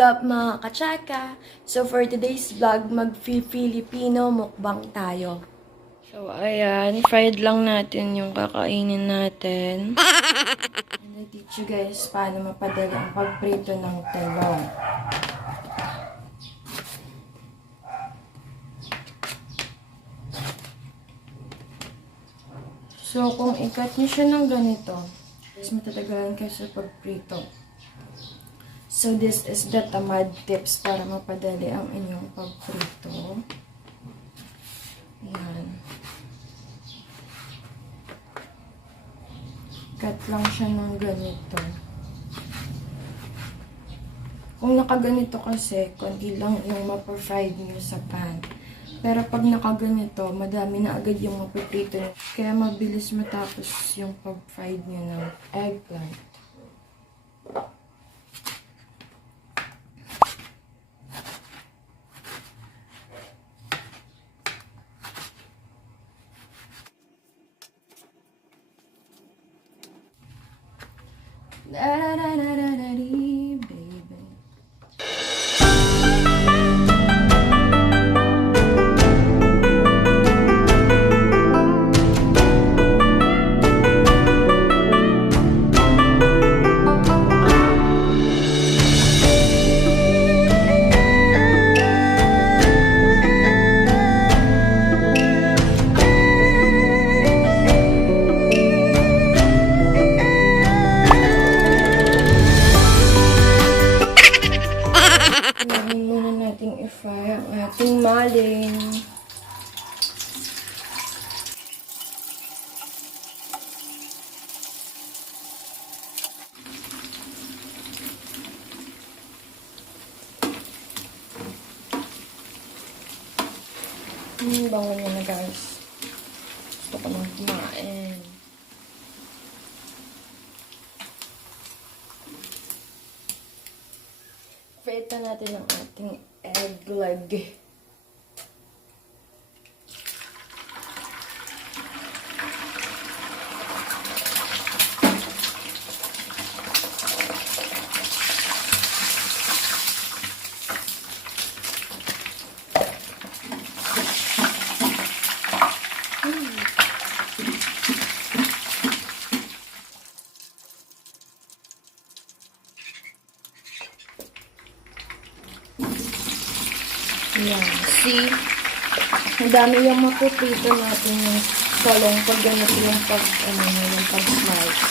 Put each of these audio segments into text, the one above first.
up mga kachaka? So for today's vlog, mag-Filipino mukbang tayo. So ayan, fried lang natin yung kakainin natin. And I teach you guys paano mapadali ang pagprito ng talong. So kung ikat nyo siya ng ganito, mas matatagalan kayo sa pagprito. So, this is the tamad tips para mapadali ang inyong pagprito. Ayan. Cut lang siya ng ganito. Kung nakaganito kasi, konti lang yung mapafried nyo sa pan. Pero pag nakaganito, madami na agad yung mapaprito nyo. Kaya mabilis matapos yung pag-fried nyo ng eggplant. Da-da-da-da-da-dee, baby. Unahin muna nating i-fry ang ating maling. Bango niya na guys. Gusto ko nang kumain. Frita natin ang ating egg leg. Ayan. See? Ang dami yung mapuprito natin yung talong pag ganito yung pag-slice.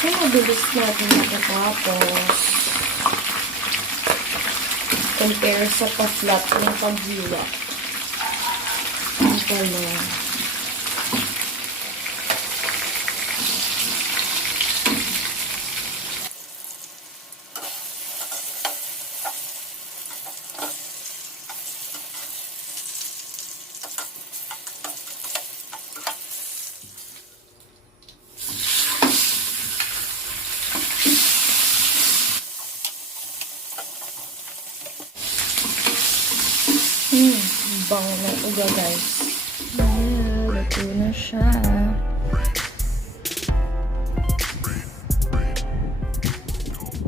So, mabilis natin matatapos. Compare sa pa-flat ng pag-hiwa. Ang talong. Bango ng uga guys. Yeah, luto na siya.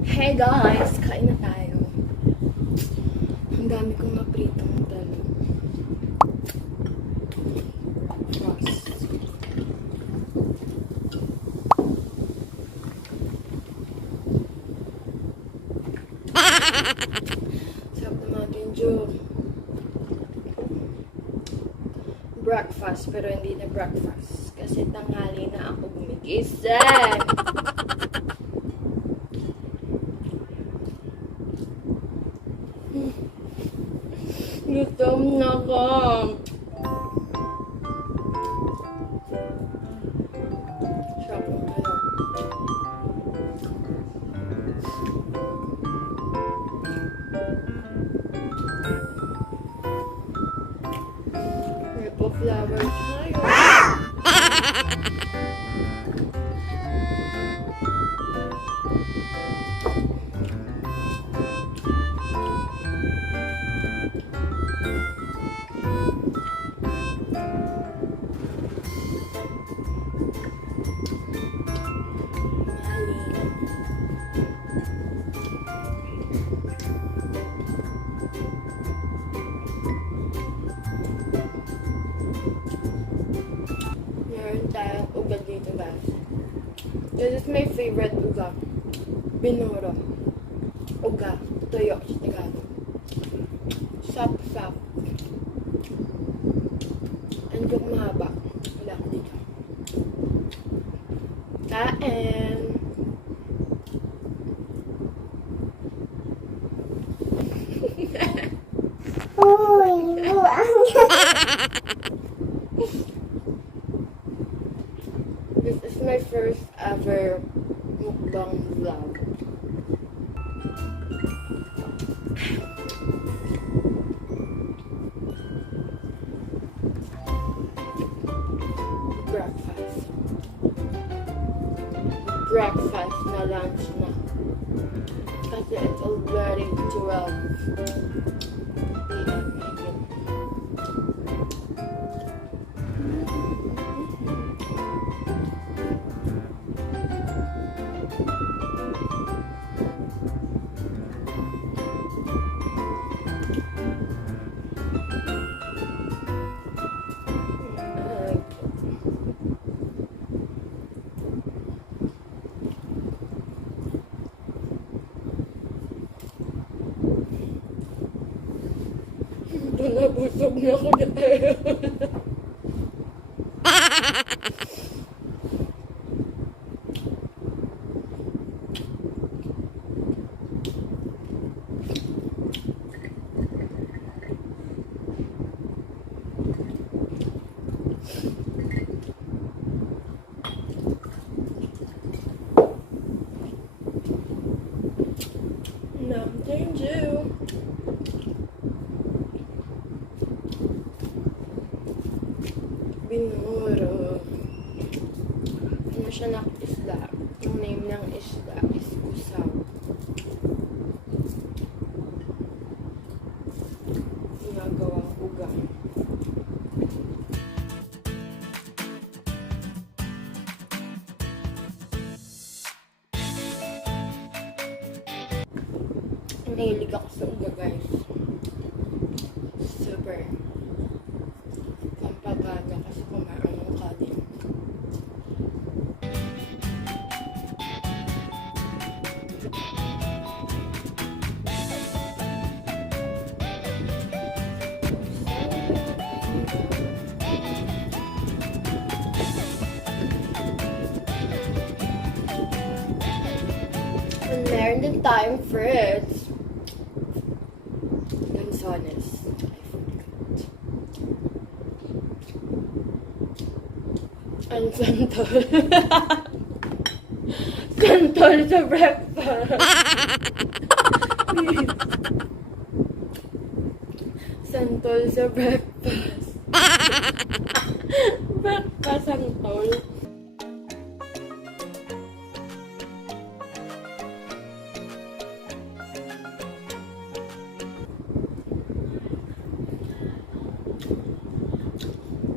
Hey guys, kain na tayo. Ang dami kong napritong talong. Sarap naman yung joke. Breakfast, pero hindi na breakfast. Kasi tanghali na ako gumigising. Gutom na ako. Sarap ng talong. Purple flower tayo. Maling. This is my favorite uga. Binuro. Uga. Tuyo sa Tagalog. Sap-sap. Ang joke mahaba. Wala ko dito. Kain! This is my first ever mukbang vlog. Breakfast na lunch na. Kasi it's already 12 p.m. Nabusog na ako na tayo. Nothing to Binuro. Ano siya na isda? Yung name ng isda is Usaw. Ginagawa uga. Nahilig ako sa uga, guys. Super. Pampagana kasi kumain ng kanin. And meron din tayong fruits. Lanzones. Ang santol. Santol sa breakfast. Santol sa breakfast. Breakfast santol.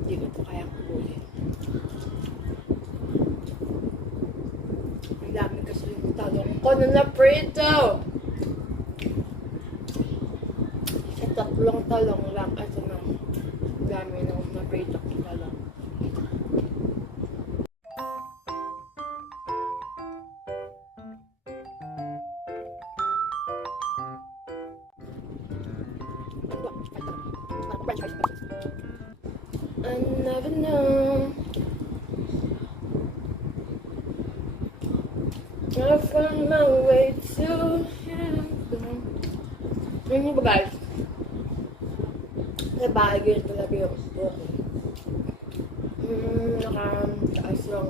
Hindi ko ito kayang ulit. Ang dami kasi yung talong ko na naprito. Sa tatlong talong lang. Ito na. Ang dami ng naprito kong talong. I never know. I found my way to heaven. Yun yung ba, guys? Nabagay talaga yung buhok. Nakataas yung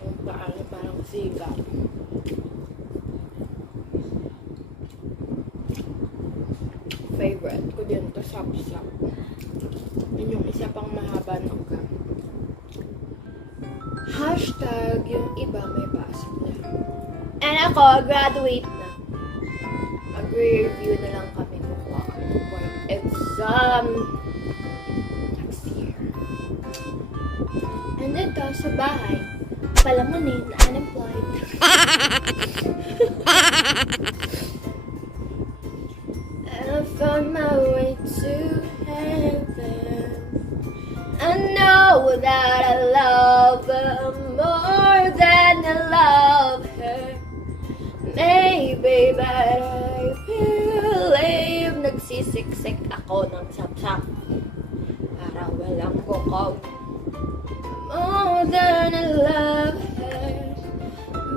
yung parang siga. Favorite ko din to, sap-sap. Yun yung isa pang mahaba ng uga. Hashtag yung iba may pasok na. And ako, graduate na. Mag-review na lang kami kukuha kami for exam next year. And ito sa bahay, palamunin na unemployed. I found my way to heaven. I know that I love that I believe. Nagsisiksik ako ng sapsap para walang bukog. More than I love her,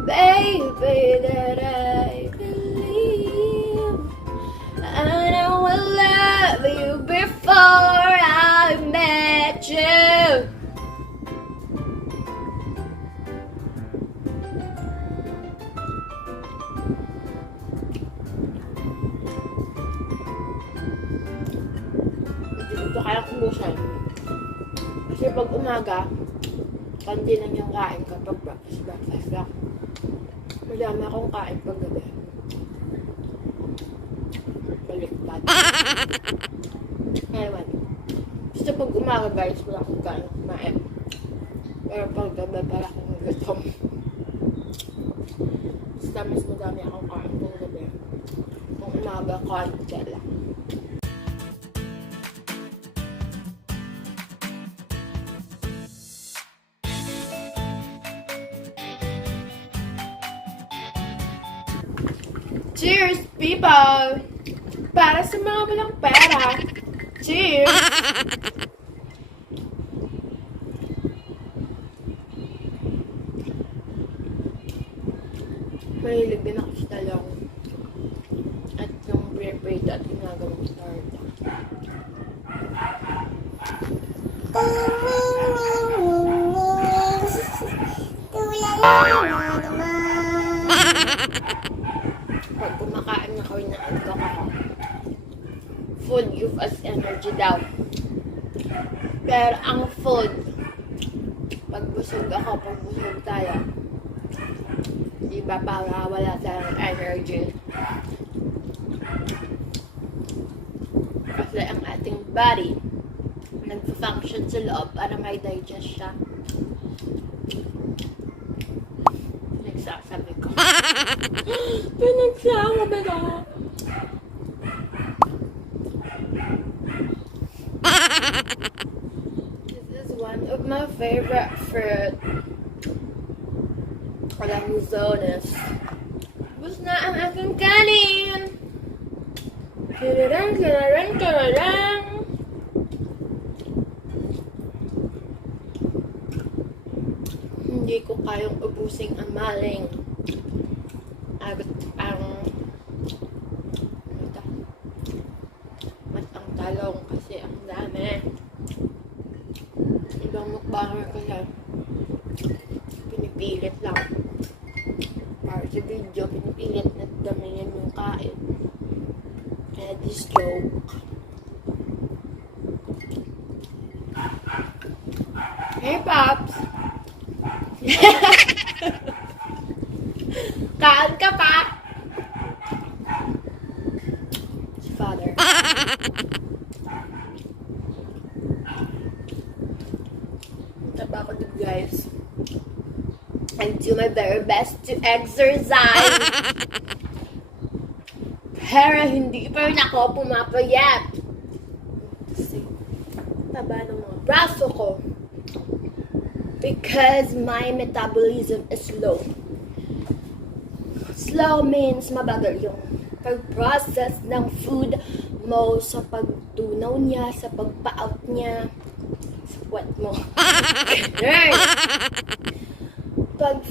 baby, that I believe. And I will love you before I met you. Hindi ko kaya kumusan. Kasi pag umaga, konti lang yung kain kapag breakfast lang. Madami akong kain pag gabi. Baliktad. Ewan. Basta pag umaga guys, wala akong kain kumain. Pero pag gabi, para akong gutom. Basta mas madami akong kain pag gabi. Kung umaga, konti lang. Cheers, people! Para sa mga walang pera. Cheers! Mahilig din ako sa talong. At yung bread at ginagawang sarda. Pag kumakain na kawin na antok ako, food give us energy daw. Pero ang food, pag busog ako, pag busog tayo, diba para wala tayong energy. Kasi ang ating body, nag-function sa loob para may digest siya. Nagsasabi ko. Pinagsama ba na? This is one of my favorite fruit. Lanzones. Bus na ang aking kanin. Kirarang, kirarang, kirarang. Hindi ko kayang ubusing ang maling. Agot ang matang talong kasi ang dami. Ibang mukbanger kasi pinipilit lang. Para sa video, pinipilit na damihan yung kain. Kaya this joke. Hey, Pops! Kaan ka pa? Si Father. Taba ko dito, guys. I do my very best to exercise. Pero hindi pa rin ako pumapayat. Kasi taba ng mga braso ko. Because my metabolism is slow. Slow means mabagal yung pag-process ng food mo sa pagtunaw niya, sa pagpa-out niya, sa puwet mo. Pag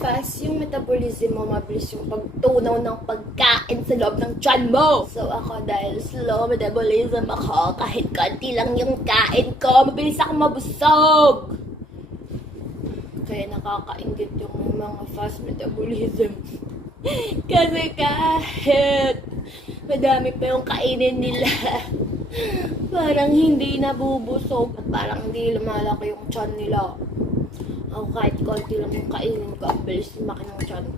fast yung metabolism mo, mabilis yung pagtunaw ng pagkain sa loob ng tiyan mo. So ako, dahil slow metabolism ako, kahit konti lang yung kain ko, mabilis ako mabusog. Kaya nakakaingit yung mga fast metabolism. Kasi kahit madami pa yung kainin nila, parang hindi nabubusog at parang hindi lumalaki yung tiyan nila. Ako kahit konti lang yung kainin ko, ang bilis lumaki ng tiyan ko.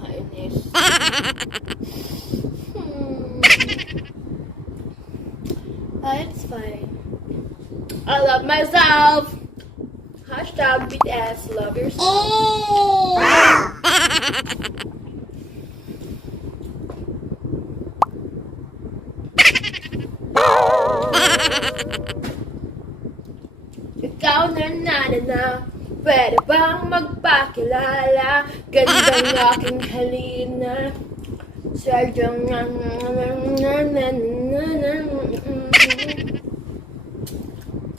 Kainis. It's fine. I love myself. Hashtag BTS, love yourself. Ikaw na, pwede bang magpakilala? Gandang aking halina. Sadyang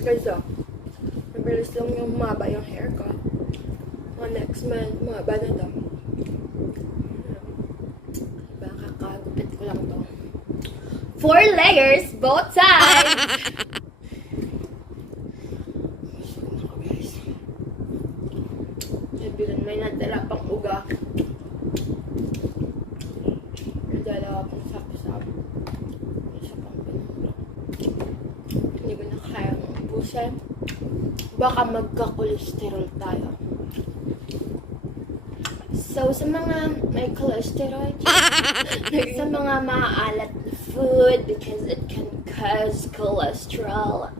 guys, mabilis lang yung humaba yung hair ko. Next month, humaba na to. Diba, kakagupit ko lang to. 4 layers, both sides! Gusto ko na ko, guys. Sabihin, may natira pang uga. May dalawa pang sap-sap. Isa pang pinuro. Hindi ko na kayang ubusan. Baka magka-cholesterol tayo. So, sa mga may cholesterol, sa mga maalat na food, because it can cause cholesterol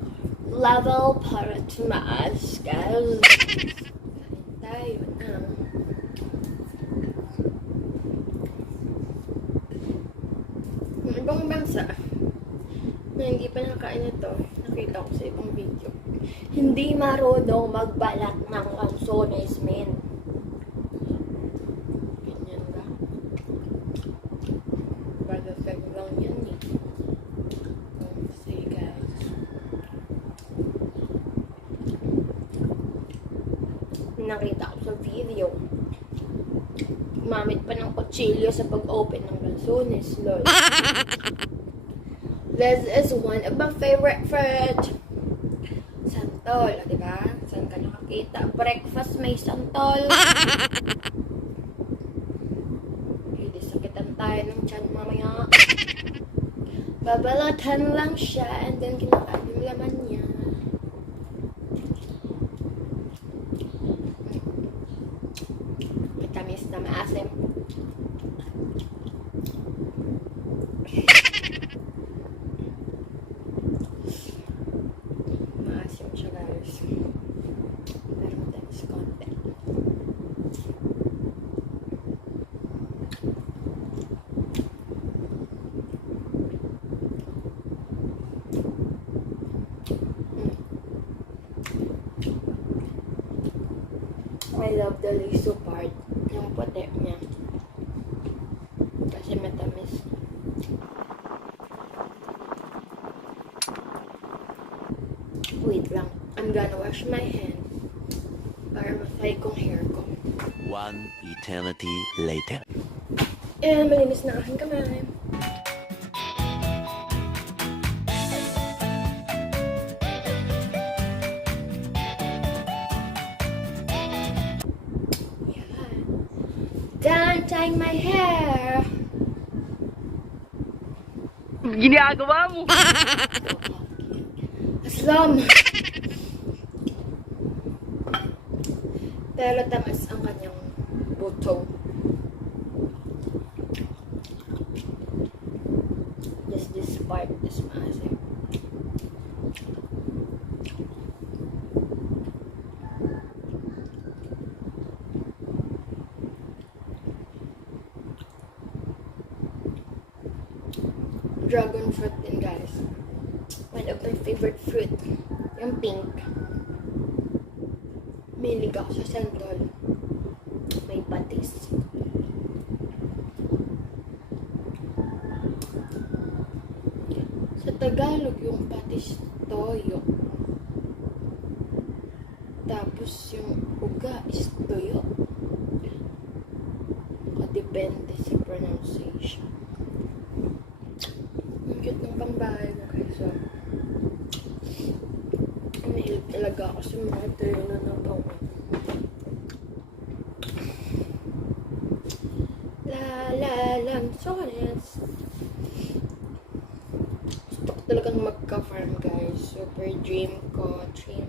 level para tumaas, guys. Tayo ng ibang bansa na hindi pa nakain ito, nakita ko sa ibang video. Hindi marunong magbalat ng lansones, men. Ganyan ba? Balatag lang yan eh. See guys. Nakita ko sa video. Gumamit pa ng kutsilyo sa pag-open ng lansones, lol. This is one of my favorite fruit. Santol, di ba? Saan ka nakakita? Breakfast may santol. Hindi sakitan tayo ng tiyan mamaya. Babalatan lang siya and then kinakain yung laman niya. Matamis na maasim. Maasim siya, guys. Pero matamis konti. I love the liso part. Yung puti niya. Kasi matamis. Wait lang. I'm gonna wash my hand para ma-fly kong hair ko. One eternity later. And malinis na aking kamay. Done tying my hair. Ginagawa mo. Aslam. Pero tamas ang kanyang buto. Just this part is massive. Dragon fruit din, guys. One of my favorite fruit. Yung pink. Milig ako sa santol. May patis. Sa Tagalog, yung patis toyo. Tapos yung uga is toyo. Depende sa pronunciation. Ang cute ng pangbahay mo, guys. So, mahilig talaga ako sa mga tuyo na nabawa. Lansones. Gusto ko talagang magka-farm, guys. Super dream ko. Dream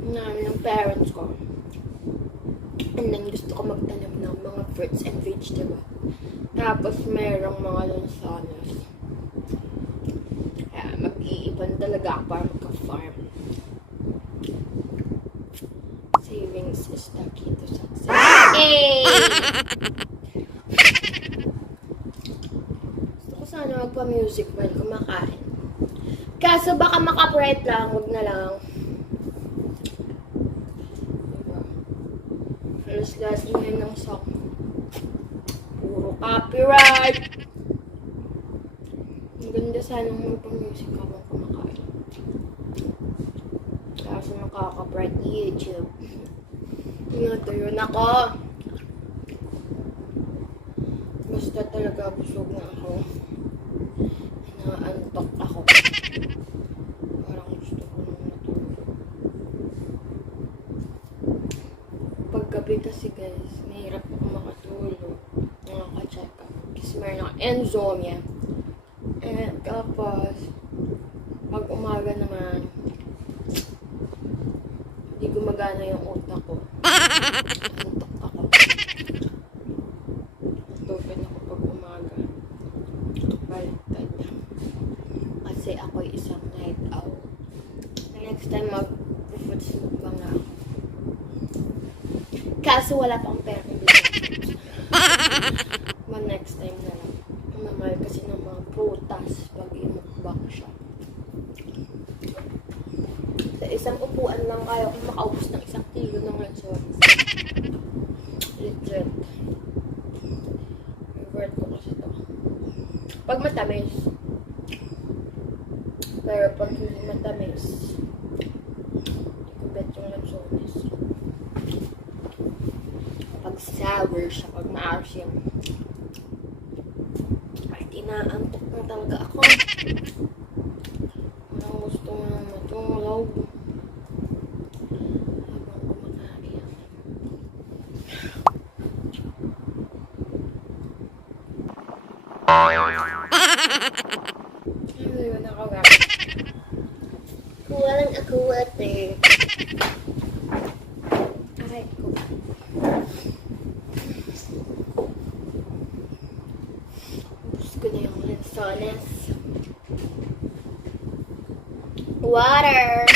namin ng parents ko. And then gusto ko magtanim ng mga fruits and vegetables. Tapos merong mga lansones. Kaya mag-iipon talaga ako para magka-farm. Savings is the key to success. Hey! Gusto ko sana magpa-music while kumakain. Kaso baka maka-copyright lang, wag na lang. Halos lahat ngayon ng song. Puro Copyright! Ang ganda sana mo pang music habang kumakain. Kaso makaka-bright YouTube. Natuyo na ako. Basta talaga busog na ako. Inaantok ako. Parang gusto ko nang matulog. Paggabi kasi guys, mahirap ako makatulog. Nakaka-check up. Kasi meron ako insomnia. And tapos, pag umaga naman, hindi gumagana yung utak ko. Antok ako. Tupin ako pag umaga. Baliktad. Kasi ako'y isang night owl. Next time mag-food soup ba nga ako. Kaso wala pang pera dito. Next time na lang. Mamahal kasi ng mga prutas pag imukbang siya. Sa isang upuan lang kaya kung makaubos ng 1 kilo ng lansones. Legit. Favorite ko kasi ito. Pag matamis. Pero pag hindi matamis, hindi ko bet yung lansones. Pag sour siya, pag maasim. Ay, inaantok na talaga ako. Parang gusto mo nang matulog. Habang kumakain. Ayun ako nga. Kuha lang ako ate. Ay, ko. Ubus ko na yung lansones. Water!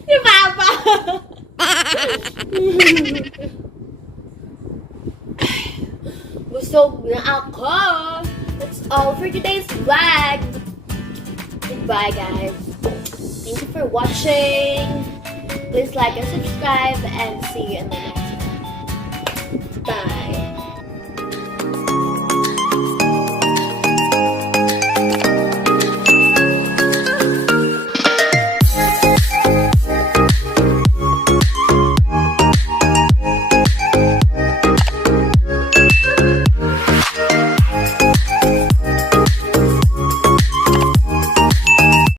Si Papa! Busog na ako! That's all for today's vlog! Goodbye, guys! Thank you for watching! Please like and subscribe, and see you in the next one. Bye!